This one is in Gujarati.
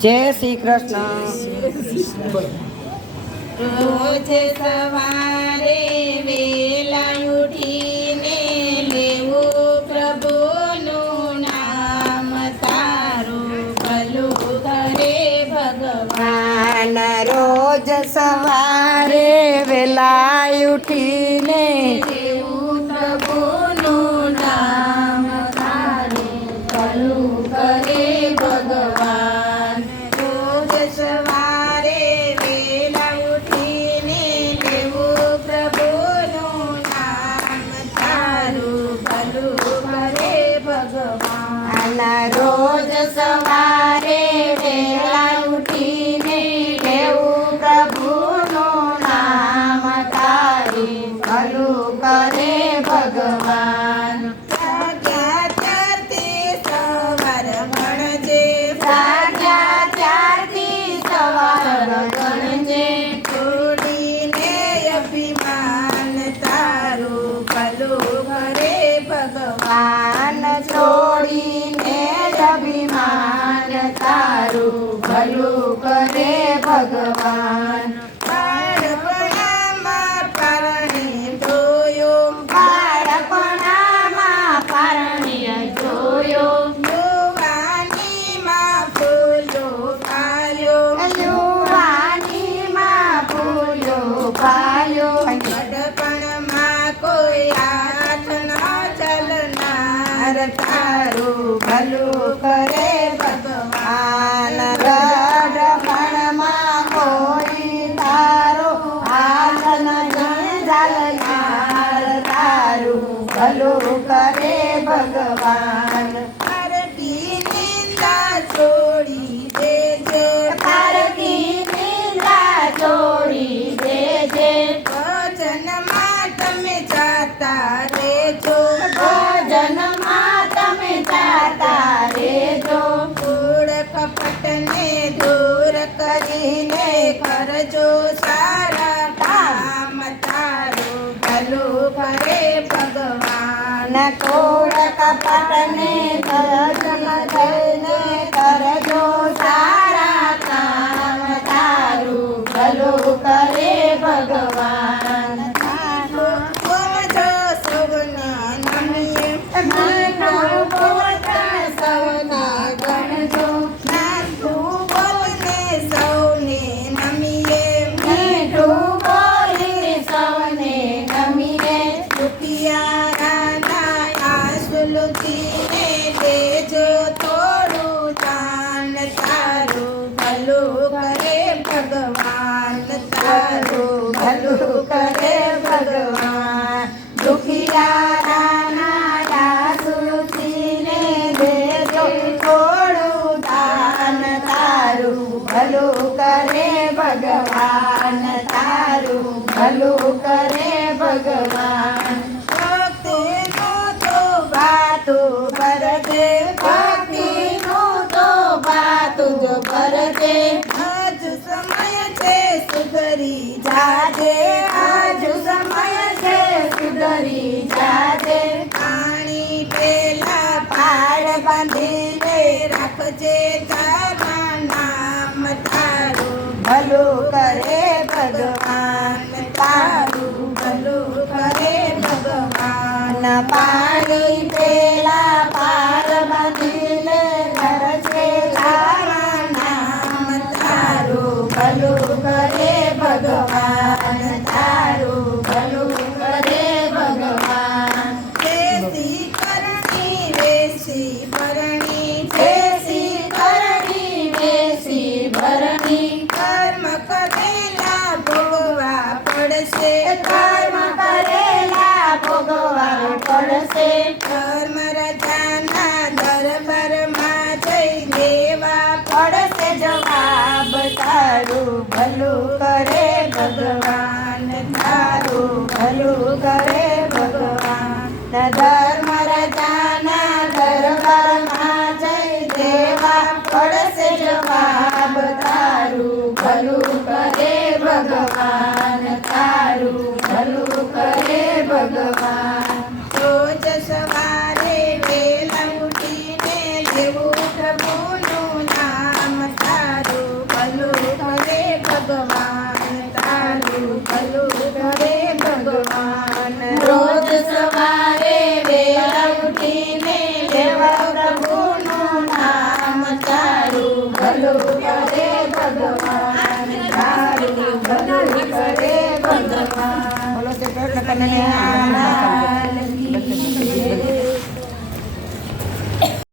જય શ્રી કૃષ્ણ. રોજ સવારે વેલા ઉઠીને લેવું પ્રભુનું નામ તારું ભલું કરે ભગવાન. રોજ સવારે વેલા ઉઠીને રોજ સવારે વેલા ઉઠીને લેવું પ્રભુનું નામ તારી ભલું કરે ભગવાન. જાગ્યા ત્યારથી સવાર ભણજે જાગ્યા ત્યારથી સવાર ગણજે છોડીને અભિમાન તારું ભલું કરે ભગવાન. પાન છોડીને અભિમાન તારું ભલું કરે ભગવાન. બાળપણામાં પરણી જોયો. બાળપણામાં પરણીય જોયો. યુવાનીમાં ફૂલો પાયો યુવાનીમાં ફૂલો પાયો ગડપણમાં કોઈ હાથ ન ચલનાર. તારું ભલું કરે ભલું કરે ભગવાન. ભગવાન ન કોડ કપટને કરજન થઈને કરજો સારા કામ તારું ભલું કરે ભગવાન. ભલું કરે ભગવાન. દુખિયાના સુચીને દેજો થોડું દાન તારું. ભલું કરે ભગવાન તારું. કરે ભગવાન તારું ભલું કરે ભગવાન. પાણી પેલા धर्मरताना दरबार माझै देवा. पडसे जवाब तारू भलू करे भगवान. કૃષ્ણ કનૈયા